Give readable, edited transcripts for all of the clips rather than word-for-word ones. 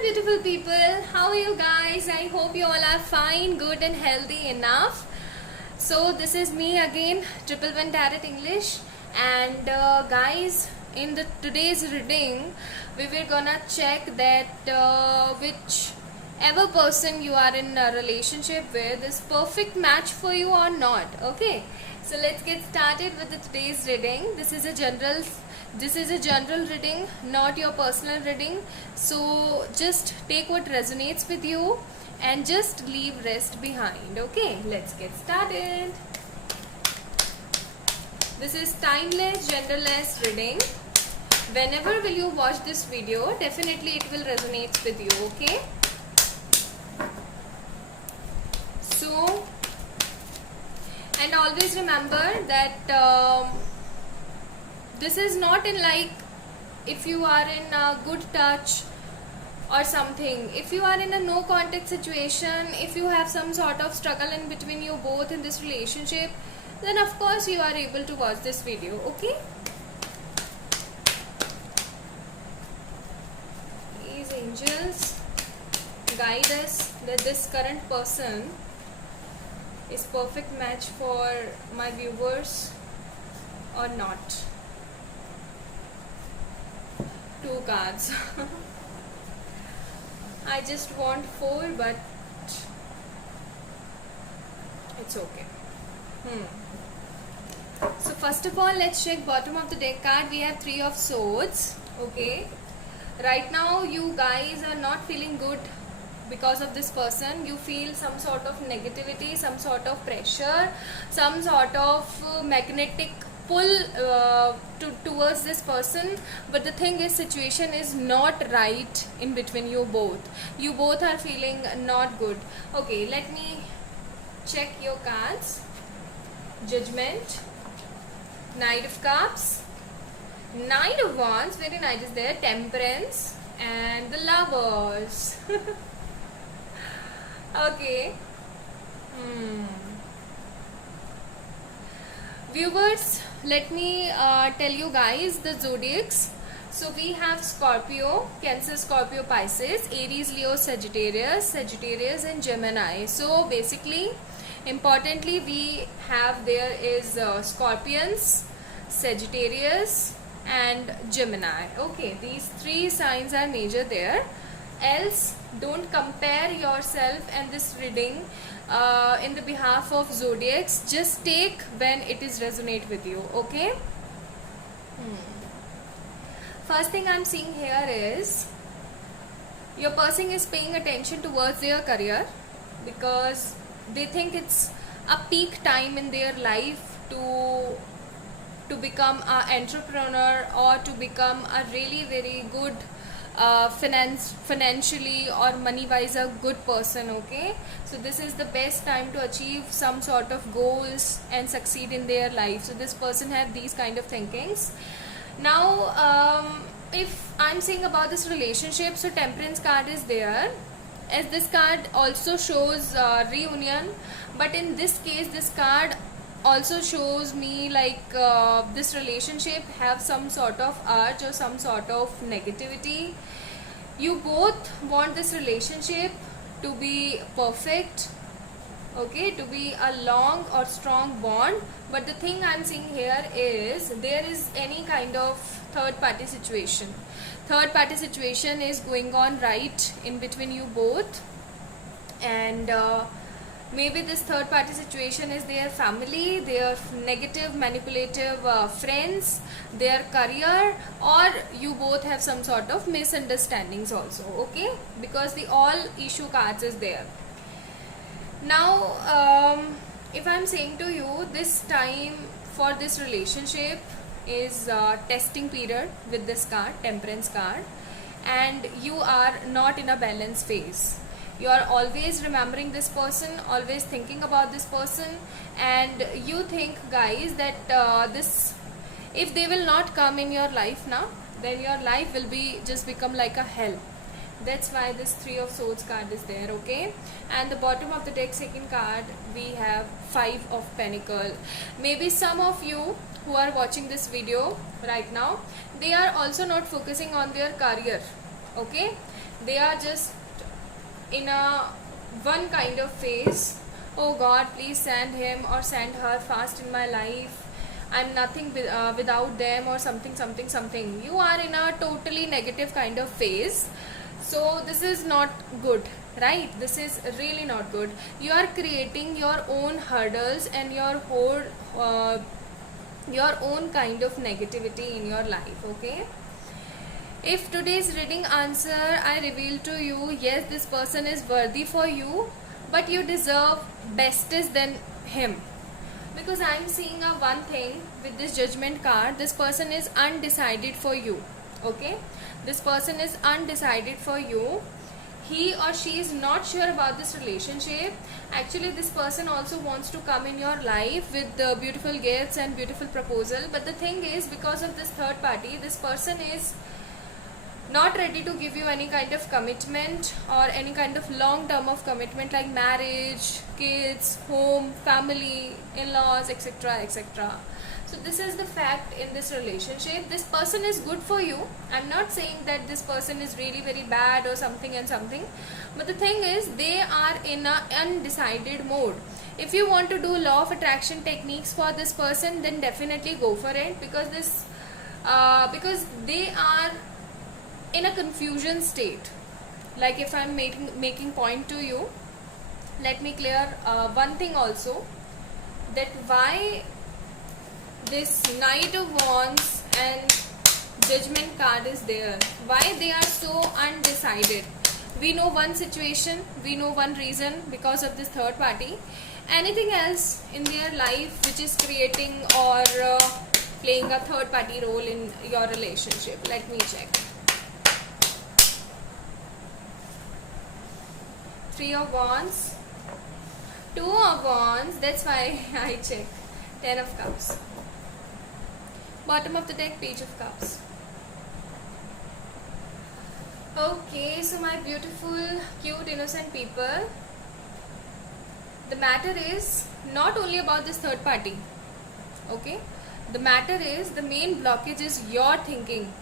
beautiful people. How are you guys? I hope you all are fine, good and healthy enough. So this is me again, Triple One Tarot English, and guys, in the today's reading, we were gonna check that whichever person you are in a relationship with is perfect match for you or not. Okay, so let's get started with today's reading. This is a general reading, not your personal reading. So just take what resonates with you and just leave rest behind. Okay, let's get started. This is timeless, genderless reading. Whenever will you watch this video, definitely it will resonate with you. Okay, so, and always remember that this is not in like if you are in a good touch or something. If you are in a no contact situation, if you have some sort of struggle in between you both in this relationship, then of course you are able to watch this video. Okay, these angels guide us that this current person is perfect match for my viewers or not. Two cards. I just want four, but it's okay. So first of all, let's check bottom of the deck card. We have Three of Swords. Okay, right now you guys are not feeling good because of this person. You feel some sort of negativity, some sort of pressure, some sort of magnetic pull towards this person. But the thing is, situation is not right in between you both. You both are feeling not good. Okay, let me check your cards. Judgment, Knight of Cups, Knight of Wands, very nice is there, Temperance, and the Lovers. Okay. Viewers, let me tell you guys the zodiacs. So we have Scorpio, Cancer, Scorpio, Pisces, Aries, Leo, Sagittarius, and Gemini. So basically, importantly, we have there is Scorpions, Sagittarius and Gemini. Okay, these three signs are major there. Else, don't compare yourself and this reading in the behalf of zodiacs. Just take when it is resonate with you. Okay. First thing I'm seeing here is your person is paying attention towards their career because they think it's a peak time in their life to become an entrepreneur or to become a really very good financially or money wise a good person. Okay, so this is the best time to achieve some sort of goals and succeed in their life. So this person have these kind of thinkings. Now if I'm saying about this relationship, so Temperance card is there, as this card also shows reunion, but in this case this card also shows me like this relationship have some sort of urge or some sort of negativity. You both want this relationship to be perfect, okay, to be a long or strong bond. But the thing I'm seeing here is there is any kind of third party situation. Third party situation is going on right in between you both, and maybe this third party situation is their family, their negative manipulative friends, their career, or you both have some sort of misunderstandings also. Okay, because the all issue cards is there. Now if I'm saying to you, this time for this relationship is testing period with this card, Temperance card, and you are not in a balance phase. You are always remembering this person, always thinking about this person, and you think guys that this, if they will not come in your life now, then your life will be just become like a hell. That's why this Three of Swords card is there. Okay, and the bottom of the deck second card we have Five of Pentacles. Maybe some of you who are watching this video right now, they are also not focusing on their career. Okay, they are just in a one kind of phase. Oh God, please send him or send her fast in my life. I'm nothing without them, or something, something, something. You are in a totally negative kind of phase. So this is not good, right? This is really not good. You are creating your own hurdles and your own kind of negativity in your life. Okay, if today's reading answer I reveal to you, yes, this person is worthy for you, but you deserve bestest than him. Because I am seeing a one thing with this judgment card, this person is undecided for you. Okay, this person is undecided for you. He or she is not sure about this relationship. Actually, this person also wants to come in your life with the beautiful gifts and beautiful proposal, but the thing is, because of this third party, this person is not ready to give you any kind of commitment or any kind of long term of commitment, like marriage, kids, home, family, in-laws, etc., etc. So this is the fact in this relationship. This person is good for you. I'm not saying that this person is really very bad or something and something, but the thing is, they are in a undecided mode. If you want to do law of attraction techniques for this person, then definitely go for it, because because they are in a confusion state. Like, if I'm making point to you, let me clear one thing also, that why this Knight of Wands and Judgment card is there, why they are so undecided. We know one situation, we know one reason, because of this third party. Anything else in their life which is creating or playing a third party role in your relationship? Let me check. Three of Wands, Two of Wands, that's why I check. Ten of Cups. Bottom of the deck, Page of Cups. Okay, so my beautiful, cute, innocent people, the matter is not only about this third party. Okay, the matter is, the main blockage is your thinking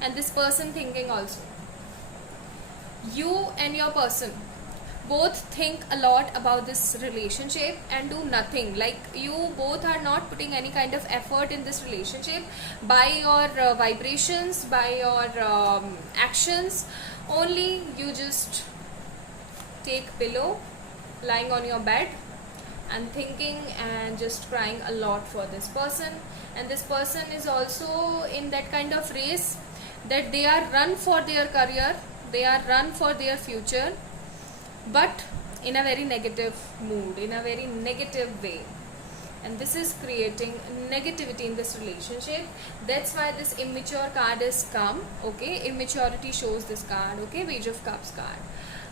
and this person thinking also. You and your person both think a lot about this relationship and do nothing. Like, you both are not putting any kind of effort in this relationship by your vibrations, by your actions. Only you just take pillow, lying on your bed and thinking and just crying a lot for this person. And this person is also in that kind of race that they are run for their career, they are run for their future, but in a very negative mood, in a very negative way. And this is creating negativity in this relationship. That's why this immature card is come. Okay, immaturity shows this card. Okay, Page of Cups card.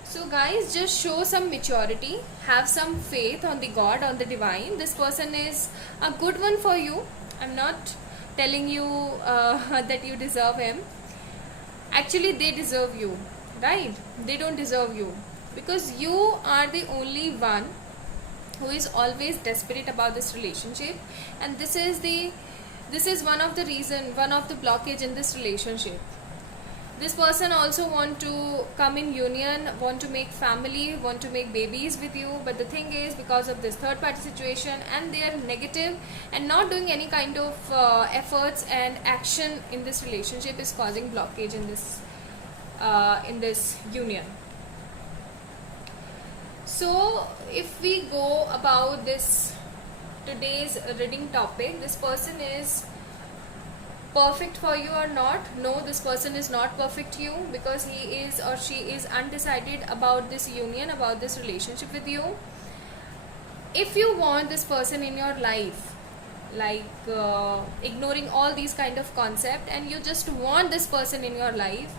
So guys, just show some maturity, have some faith on the God, on the divine. This person is a good one for you. I'm not telling you that you deserve him. Actually, they deserve you, right? They don't deserve you, because you are the only one who is always desperate about this relationship. And this is one of the reason, one of the blockage in this relationship. This person also want to come in union, want to make family, want to make babies with you, but the thing is, because of this third party situation, and they are negative and not doing any kind of efforts and action in this relationship, is causing blockage in this union. So if we go about this today's reading topic, this person is perfect for you or not? No, this person is not perfect to you, because he is or she is undecided about this union, about this relationship with you. If you want this person in your life, like ignoring all these kind of concept, and you just want this person in your life,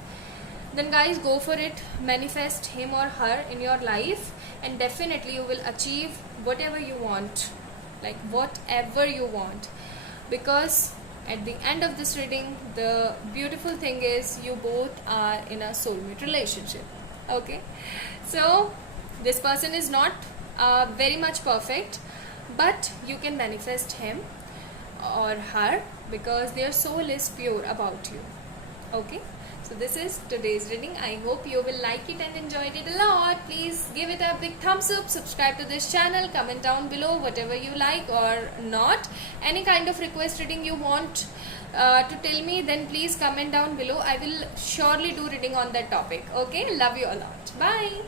then guys, go for it. Manifest him or her in your life, and definitely you will achieve whatever you want, like whatever you want. Because at the end of this reading, the beautiful thing is, you both are in a soulmate relationship. Okay, so this person is not very much perfect, but you can manifest him or her, because their soul is pure about you. Okay, So this is today's reading. I hope you will like it and enjoyed it a lot. Please give it a big thumbs up, subscribe to this channel, comment down below whatever you like or not. Any kind of request reading you want to tell me, then please comment down below. I will surely do reading on that topic. Okay, love you a lot. Bye.